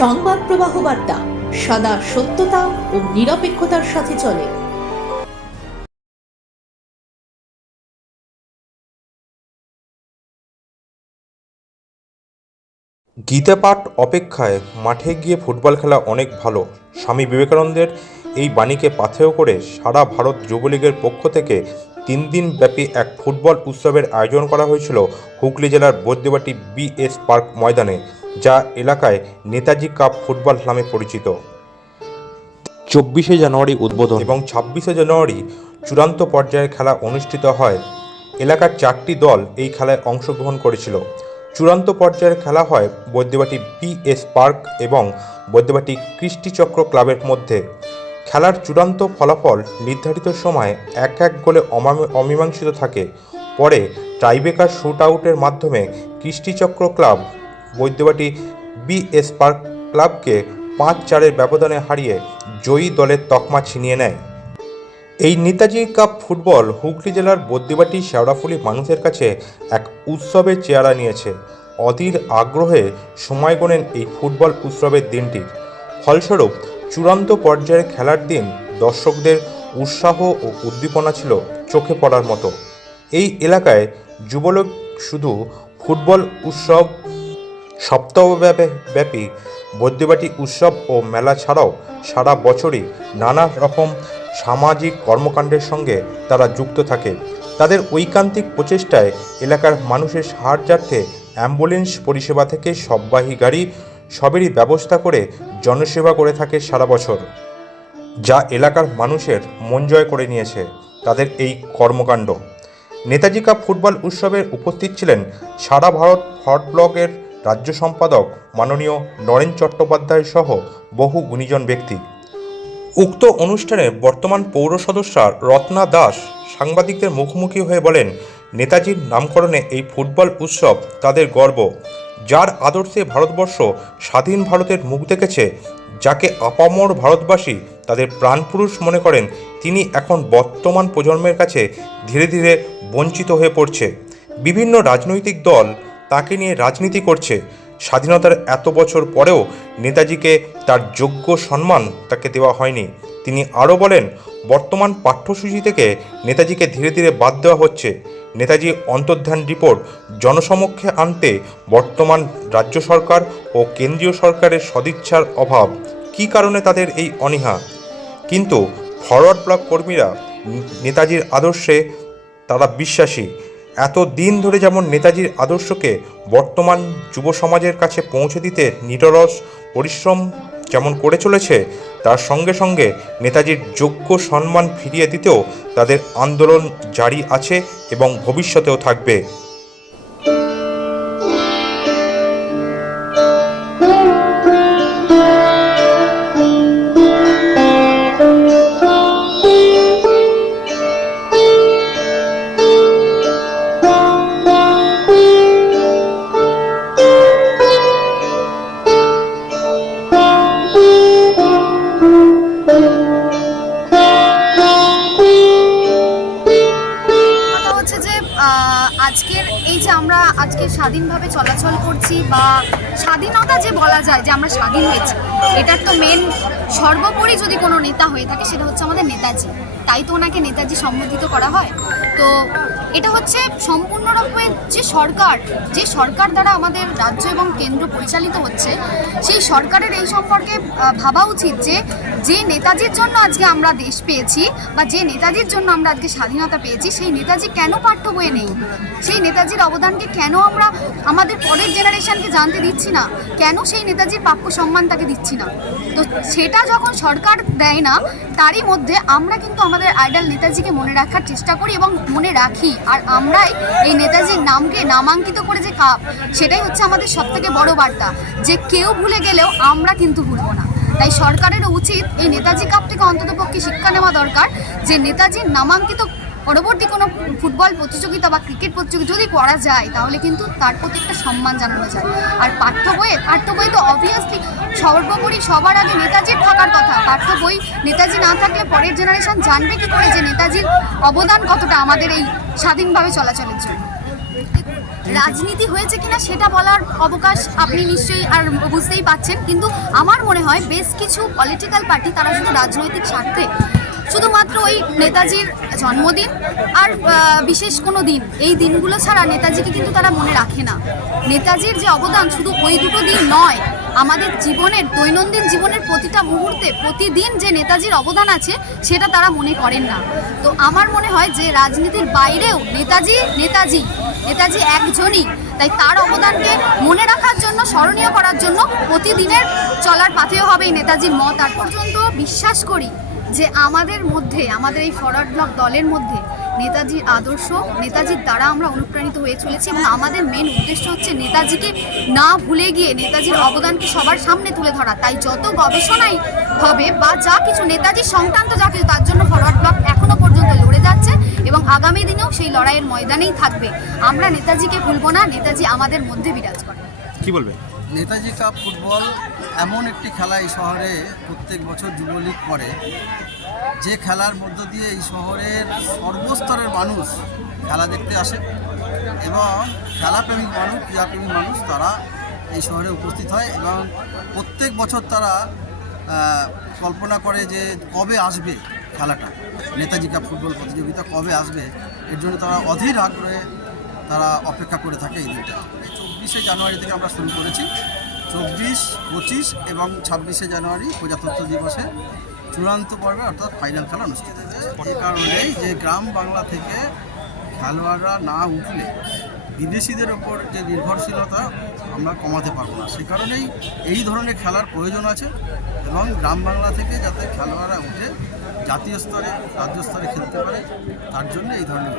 সংবাদ প্রবাহ বার্তা, সদা সত্যতা ও নিরপেক্ষতার সাথে চলে। গীতা পাঠ অপেক্ষায় মাঠে গিয়ে ফুটবল খেলা অনেক ভালো। স্বামী বিবেকানন্দের এই বাণীকে পাথেয় করে সারা ভারত যুবলীগের পক্ষ থেকে তিন দিন ব্যাপী এক ফুটবল উৎসবের আয়োজন করা হয়েছিল হুগলি জেলার বৈদ্যবাটি বিএস পার্ক ময়দানে। যা এলাকায় নেতাজি কাপ ফুটবল নামে পরিচিত। চব্বিশে জানুয়ারি উদ্বোধন। এবং ছাব্বিশে জানুয়ারি চূড়ান্ত পর্যায়ের খেলা অনুষ্ঠিত হয়। এলাকার চারটি দল এই খেলায় অংশগ্রহণ করেছিল। চূড়ান্ত পর্যায়ের খেলা হয় বৈদ্যবাটি বিএস পার্ক এবং বৈদ্যবাটি কৃষ্টিচক্র ক্লাবের মধ্যে। খেলার চূড়ান্ত ফলাফল নির্ধারিত সময় এক এক গোলে অমাম- অমীমাংসিত থাকে। পরে টাইবেকার শুট আউটের মাধ্যমে Krishtichakra club Baidyabati BS park ক্লাবকে পাঁচ চারের ব্যবধানে হারিয়ে জয়ী দলের তকমা ছিনিয়ে নেয়। এই নেতাজি কাপ ফুটবল হুগলি জেলার বদ্যিবাটি শেওড়াফুলি মানুষের কাছে এক উৎসবের চেহারা নিয়েছে। অধীর আগ্রহে সময় গোনেন এই ফুটবল উৎসবের দিনটির ফলস্বরূপ, চূড়ান্ত পর্যায়ের খেলার দিন দর্শকদের উৎসাহ ও উদ্দীপনা ছিল চোখে পড়ার মতো। এই এলাকায় যুবলোক শুধু ফুটবল উৎসব সপ্তাহব্যাপী ব্যাপী বদ্যিবাটি উৎসব ও মেলা ছাড়াও সারা বছরই নানা রকম সামাজিক কর্মকাণ্ডের সঙ্গে তারা যুক্ত থাকে। তাদের ঐকান্তিক প্রচেষ্টায় এলাকার মানুষের সাহায্যার্থে অ্যাম্বুলেন্স পরিষেবা থেকে সববাহী গাড়ি সবেরই ব্যবস্থা করে জনসেবা করে থাকে সারা বছর, যা এলাকার মানুষের মন জয় করে নিয়েছে তাদের এই কর্মকাণ্ড। নেতাজি কাপ ফুটবল উৎসবের উপস্থিত ছিলেন সারা ভারত হট ব্লকের রাজ্য সম্পাদক মাননীয় নরেন চট্টোপাধ্যায় সহ বহু গুণীজন ব্যক্তি। উক্ত অনুষ্ঠানে বর্তমান পৌর সদস্যা রত্না দাস সাংবাদিকদের মুখোমুখি হয়ে বলেন, নেতাজির নামকরণে এই ফুটবল উৎসব তাদের গর্ব। যার আদর্শে ভারতবর্ষ স্বাধীন ভারতের মুখ দেখেছে, যাকে আপামর ভারতবাসী তাদের প্রাণপুরুষ মনে করেন, তিনি এখন বর্তমান প্রজন্মের কাছে ধীরে ধীরে বঞ্চিত হয়ে পড়ছে। বিভিন্ন রাজনৈতিক দল তাকে নিয়ে রাজনীতি করছে। স্বাধীনতার এত বছর পরেও নেতাজিকে তার যোগ্য সম্মান তাকে দেওয়া হয়নি। তিনি আরও বলেন, বর্তমান পাঠ্যসূচি থেকে নেতাজিকে ধীরে ধীরে বাদ দেওয়া হচ্ছে। নেতাজি অন্তর্ধান রিপোর্ট জনসমক্ষে আনতে বর্তমান রাজ্য সরকার ও কেন্দ্রীয় সরকারের সদিচ্ছার অভাব। কী কারণে তাদের এই অনীহা? কিন্তু ফরওয়ার্ড ব্লক কর্মীরা, নেতাজির আদর্শে তারা বিশ্বাসী। এত দিন ধরে যেমন নেতাজির আদর্শকে বর্তমান যুব সমাজের কাছে পৌঁছে দিতে নিরলস পরিশ্রম যেমন করে চলেছে, তার সঙ্গে সঙ্গে নেতাজির যোগ্য সম্মান ফিরিয়ে দিতেও তাদের আন্দোলন জারি আছে এবং ভবিষ্যতেও থাকবে। এই যে আমরা আজকে স্বাধীনভাবে চলাচল করছি বা স্বাধীনতা যে বলা যায় যে আমরা স্বাধীন হয়েছি এটার তো মেন সর্বোপরি যদি কোনো নেতা হয়ে থাকে, সেটা হচ্ছে আমাদের নেতাজি। তাই তো ওনাকে নেতাজি সম্বোধিত করা হয়। তো এটা হচ্ছে সম্পূর্ণরূপে যে সরকার যে সরকার দ্বারা আমাদের রাজ্য এবং কেন্দ্র পরিচালিত হচ্ছে, সেই সরকারের এই সম্পর্কে ভাবা উচিত যে যে নেতাজির জন্য আজকে আমরা দেশ পেয়েছি বা যে নেতাজির জন্য আমরা আজকে স্বাধীনতা পেয়েছি, সেই নেতাজি কেন পাঠ্য বইয়ে নেই? সেই নেতাজির অবদানকে কেন আমরা আমাদের পরের জেনারেশনকে জানতে দিচ্ছি না? কেন সেই নেতাজির প্রাপ্য সম্মান তাকে দিচ্ছি না? তো সেটা যখন সরকার দেয় না, তারই মধ্যে আমরা কিন্তু আমাদের আইডাল নেতাজিকে মনে রাখার চেষ্টা করি এবং মনে রাখি। আর আমরাই এই নেতাজির নামকে নামাঙ্কিত করে যে কাপ, সেটাই হচ্ছে আমাদের সব থেকে বড় বার্তা। যে কেউ ভুলে গেলেও আমরা কিন্তু ভুলব না। তাই সরকারের উচিত এই নেতাজি কাপ থেকে অন্ততপক্ষে শিক্ষা নেওয়া দরকার, যে নেতাজির নামাঙ্কিত পরবর্তী কোনো ফুটবল প্রতিযোগিতা বা ক্রিকেট প্রতিযোগিতা যদি করা যায়, তাহলে কিন্তু তার প্রতি একটা সম্মান জানানো যায়। আর পাঠ্য বইয়ে পাঠ্য বই তো অবভিয়াসলি সর্বোপরি সবার আগে নেতাজির থাকার কথা। পাঠ্য বই নেতাজি না থাকলে পরের জেনারেশন জানবে কি করে যে নেতাজির অবদান কতটা আমাদের এই স্বাধীনভাবে চলাচলের জন্য। রাজনীতি হয়েছে কিনা সেটা বলার অবকাশ আপনি নিশ্চয়ই আর বুঝতেই পাচ্ছেন কিন্তু আমার মনে হয় বেশ কিছু পলিটিক্যাল পার্টি তারা শুধু রাজনৈতিক স্বার্থে শুধুমাত্র ওই নেতাজির জন্মদিন আর বিশেষ কোনো দিন। এই দিনগুলো ছাড়া নেতাজিকে কিন্তু তারা মনে রাখে না। নেতাজির যে অবদান শুধু ওই দুটো দিন নয়, আমাদের জীবনের, দৈনন্দিন জীবনের প্রতিটা মুহূর্তে, প্রতিদিন যে নেতাজির অবদান আছে, সেটা তারা মনে করেন না। তো আমার মনে হয় যে রাজনীতির বাইরেও নেতাজি নেতাজি নেতাজি একজনই। তাই তার অবদানকে মনে রাখার জন্য, স্মরণীয় করার জন্য প্রতিদিনের চলার পাথেও হবে নেতাজির মত। আর পর্যন্ত বিশ্বাস করি যে আমাদের মধ্যে আমাদের এই ফরওয়ার্ড ব্লক দলের মধ্যে নেতাজির আদর্শ নেতাজির দ্বারা আমরা অনুপ্রাণিত হয়ে চলেছি এবং আমাদের মেন উদ্দেশ্য হচ্ছে নেতাজিকে না ভুলে গিয়ে নেতাজির অবদানকে সবার সামনে তুলে ধরা। তাই যত গবেষণাই হবে বা যা কিছু নেতাজি সংক্রান্ত যা কিছু তার জন্য ফরওয়ার্ড ব্লক এখনও পর্যন্ত লড়ে যাচ্ছে এবং আগামী দিনেও সেই লড়াইয়ের ময়দানেই থাকবে। আমরা নেতাজিকে ভুলবো না নেতাজি আমাদের মধ্যে বিরাজ করে। কি বলবেন? নেতাজি কাপ ফুটবল এমন একটি খেলা এই শহরে প্রত্যেক বছর যুবলীগ করে। যে খেলার মধ্য দিয়ে এই শহরের সর্বস্তরের মানুষ খেলা দেখতে আসে এবং খেলাপ্রেমিক মানুষ ক্রীড়াপ্রেমিক মানুষ তারা এই শহরে উপস্থিত হয় এবং প্রত্যেক বছর তারা কল্পনা করে যে কবে আসবে খেলাটা। নেতাজি কাপ ফুটবল প্রতিযোগিতা কবে আসবে, এর জন্য তারা অধীর আগ্রহে তারা অপেক্ষা করে থাকে এই দিনটা। চব্বিশে জানুয়ারি থেকে আমরা শুরু করেছি। চব্বিশ, পঁচিশ এবং ছাব্বিশে জানুয়ারি প্রজাতন্ত্র দিবসে চূড়ান্ত পর্বে অর্থাৎ ফাইনাল খেলা অনুষ্ঠিত হয়েছে এই কারণেই যে গ্রাম বাংলা থেকে খেলোয়াড়রা না উঠলে বিদেশিদের ওপর যে নির্ভরশীলতা আমরা কমাতে পারব না সে কারণেই এই ধরনের খেলার প্রয়োজন আছে এবং গ্রাম বাংলা থেকে যাতে খেলোয়াড়রা উঠে জাতীয় স্তরে, রাজ্য স্তরে খেলতে পারে, তার জন্য এই ধরনের।